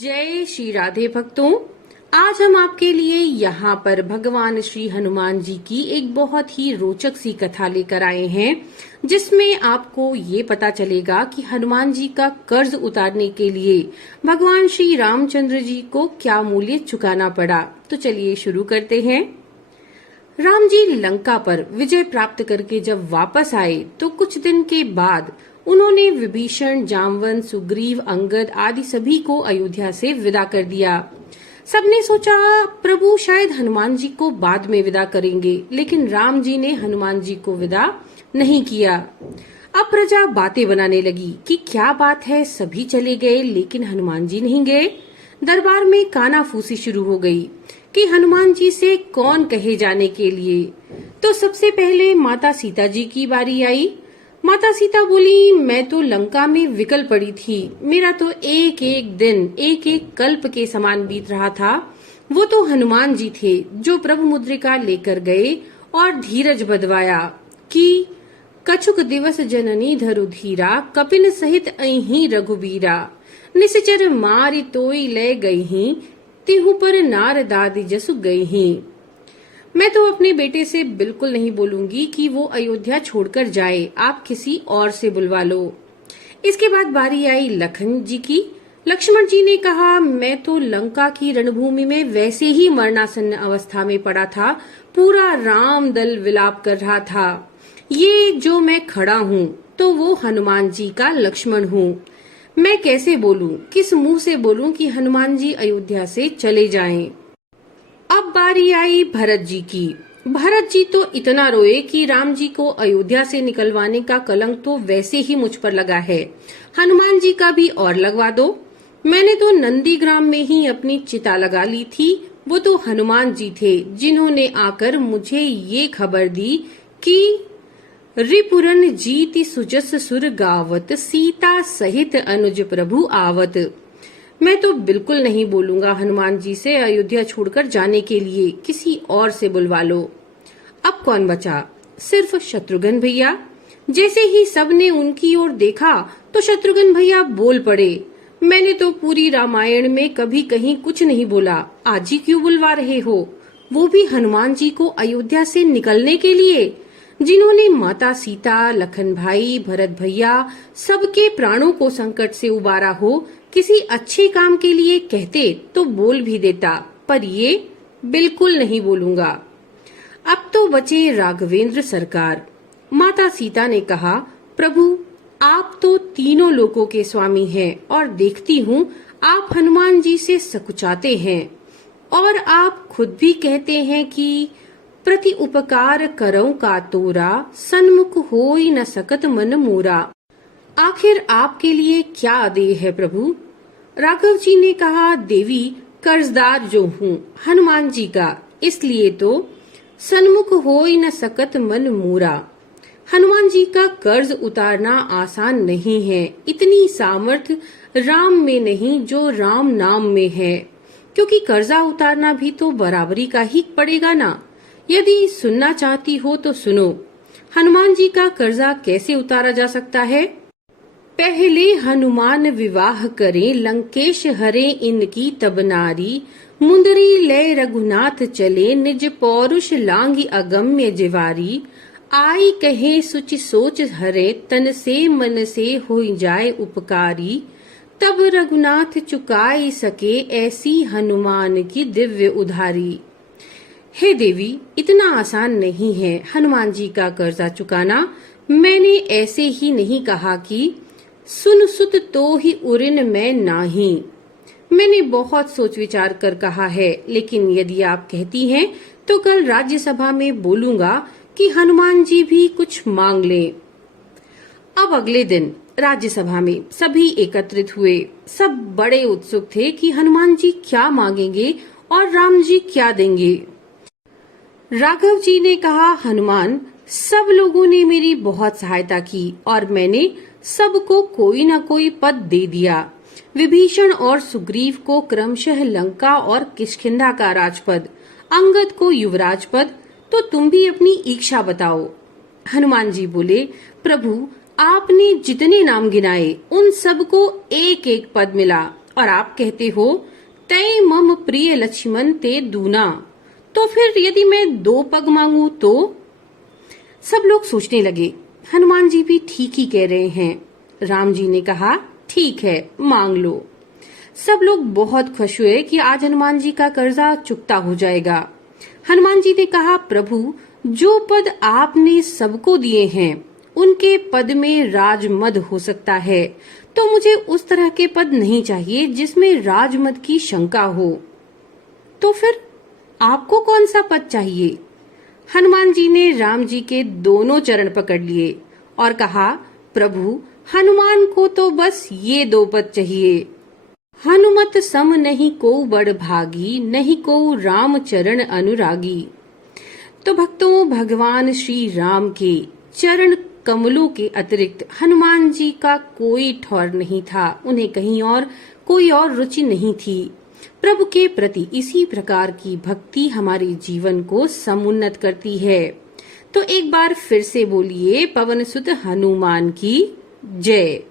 जय श्री राधे भक्तों। आज हम आपके लिए यहाँ पर भगवान श्री हनुमान जी की एक बहुत ही रोचक सी कथा लेकर आए हैं, जिसमें आपको ये पता चलेगा कि हनुमान जी का कर्ज उतारने के लिए भगवान श्री रामचंद्र जी को क्या मूल्य चुकाना पड़ा। तो चलिए शुरू करते हैं। राम जी लंका पर विजय प्राप्त करके जब वापस आए तो कुछ दिन के बाद उन्होंने विभीषण, जामवंत, सुग्रीव, अंगद आदि सभी को अयोध्या से विदा कर दिया। सबने सोचा प्रभु शायद हनुमान जी को बाद में विदा करेंगे, लेकिन राम जी ने हनुमान जी को विदा नहीं किया। अब प्रजा बातें बनाने लगी कि क्या बात है, सभी चले गए लेकिन हनुमान जी नहीं गए। दरबार में कानाफूसी शुरू हो गई कि हनुमान जी से कौन कहे जाने के लिए। तो सबसे पहले माता सीता जी की बारी आई। माता सीता बोली, मैं तो लंका में विकल पड़ी थी, मेरा तो एक एक दिन एक एक कल्प के समान बीत रहा था। वो तो हनुमान जी थे जो प्रभु मुद्रिका लेकर गए और धीरज बंधवाया कि कछुक दिवस जननी धरु धीरा, कपिन सहित अहि रघुबीरा, निश्चर मारि तोई ले गई ही, तिहु पर नार दादी जसु गई ही। मैं तो अपने बेटे से बिल्कुल नहीं बोलूंगी कि वो अयोध्या छोड़कर जाए, आप किसी और से बुलवा लो। इसके बाद बारी आई लखन जी की। लक्ष्मण जी ने कहा, मैं तो लंका की रणभूमि में वैसे ही मरणासन्न अवस्था में पड़ा था, पूरा राम दल विलाप कर रहा था। ये जो मैं खड़ा हूँ तो वो हनुमान जी का लक्ष्मण हूँ। मैं कैसे बोलूं, किस मुंह से बोलूं कि हनुमान जी अयोध्या से चले जाएं। अब बारी आई भरत जी की। भरत जी तो इतना रोए कि राम जी को अयोध्या से निकलवाने का कलंक तो वैसे ही मुझ पर लगा है, हनुमान जी का भी और लगवा दो। मैंने तो नंदीग्राम में ही अपनी चिता लगा ली थी, वो तो हनुमान जी थे जिन्होंने आकर मुझे ये खबर दी कि रिपुरन जीति सुजस सुर गावत, सीता सहित अनुज प्रभु आवत। मैं तो बिल्कुल नहीं बोलूंगा हनुमान जी से अयोध्या छोड़कर जाने के लिए, किसी और से बुलवा लो। अब कौन बचा? सिर्फ शत्रुघ्न भैया। जैसे ही सबने उनकी ओर देखा तो शत्रुघ्न भैया बोल पड़े, मैंने तो पूरी रामायण में कभी कहीं कुछ नहीं बोला, आज ही क्यों बुलवा रहे हो? वो भी हनुमान जी को अयोध्या से निकलने के लिए, जिन्होंने माता सीता, लखन भाई, भरत भैया सबके प्राणों को संकट से उबारा हो। किसी अच्छे काम के लिए कहते तो बोल भी देता, पर ये बिल्कुल नहीं बोलूंगा। अब तो बचे राघवेंद्र सरकार। माता सीता ने कहा, प्रभु आप तो तीनों लोकों के स्वामी हैं और देखती हूँ आप हनुमान जी से सकुचाते हैं, और आप खुद भी कहते हैं कि प्रति उपकार करऊं का तोरा, सन्मुख होई न सकत मन मोरा। आखिर आपके लिए क्या आदेश है प्रभु? राघव जी ने कहा, देवी कर्जदार जो हूँ हनुमान जी का, इसलिए तो सन्मुख होई न सकत मन मोरा। हनुमान जी का कर्ज उतारना आसान नहीं है, इतनी सामर्थ्य राम में नहीं जो राम नाम में है, क्योंकि कर्जा उतारना भी तो बराबरी का ही पड़ेगा ना। यदि सुनना चाहती हो तो सुनो, हनुमान जी का कर्जा कैसे उतारा जा सकता है। पहले हनुमान विवाह करें, लंकेश हरे इनकी तब नारी, मुंदरी लय रघुनाथ चले, निज पौरुष लांगी अगम्य जिवारी, आई कहे सुचि सोच हरे, तन से मन से हो जाए उपकारी, तब रघुनाथ चुकाई सके, ऐसी हनुमान की दिव्य उधारी। हे देवी, इतना आसान नहीं है हनुमान जी का कर्जा चुकाना। मैंने ऐसे ही नहीं कहा कि सुन सुत तो ही उरिन मैं नाही। मैंने बहुत सोच विचार कर कहा है, लेकिन यदि आप कहती हैं तो कल राज्यसभा में बोलूंगा कि हनुमान जी भी कुछ मांग लें। अब अगले दिन राज्यसभा में सभी एकत्रित हुए। सब बड़े उत्सुक थे कि हनुमान जी क्या मांगेंगे और राम जी क्या देंगे। राघव जी ने कहा, हनुमान सब लोगों ने मेरी बहुत सहायता की और मैंने सबको कोई न कोई पद दे दिया। विभीषण और सुग्रीव को क्रमशः लंका और किष्किंधा का राजपद, अंगद को युवराज पद, तो तुम भी अपनी इच्छा बताओ। हनुमान जी बोले, प्रभु आपने जितने नाम गिनाए उन सबको एक एक पद मिला और आप कहते हो तय मम प्रिय लक्ष्मण ते दूना, तो फिर यदि मैं 2 पग मांगू तो? सब लोग सोचने लगे, हनुमान जी भी ठीक ही कह रहे हैं। राम जी ने कहा, ठीक है, मांग लो। सब लोग बहुत खुश हुए कि आज हनुमान जी का कर्जा चुकता हो जाएगा। हनुमान जी ने कहा, प्रभु, जो पद आपने सबको दिए हैं उनके पद में राजमद हो सकता है, तो मुझे उस तरह के पद नहीं चाहिए जिसमें राजमद की शंका हो। तो फिर आपको कौन सा पद चाहिए? हनुमान जी ने राम जी के दोनों चरण पकड़ लिए और कहा, प्रभु, हनुमान को तो बस ये 2 पद चाहिए। हनुमत सम नहीं को बड़ भागी, नहीं को राम चरण अनुरागी। तो भक्तों, भगवान श्री राम के चरण कमलों के अतिरिक्त हनुमान जी का कोई ठौर नहीं था। उन्हें कहीं और कोई और रुचि नहीं थी। प्रभु के प्रति इसी प्रकार की भक्ति हमारे जीवन को समुन्नत करती है। तो एक बार फिर से बोलिए, पवन सुत हनुमान की जय।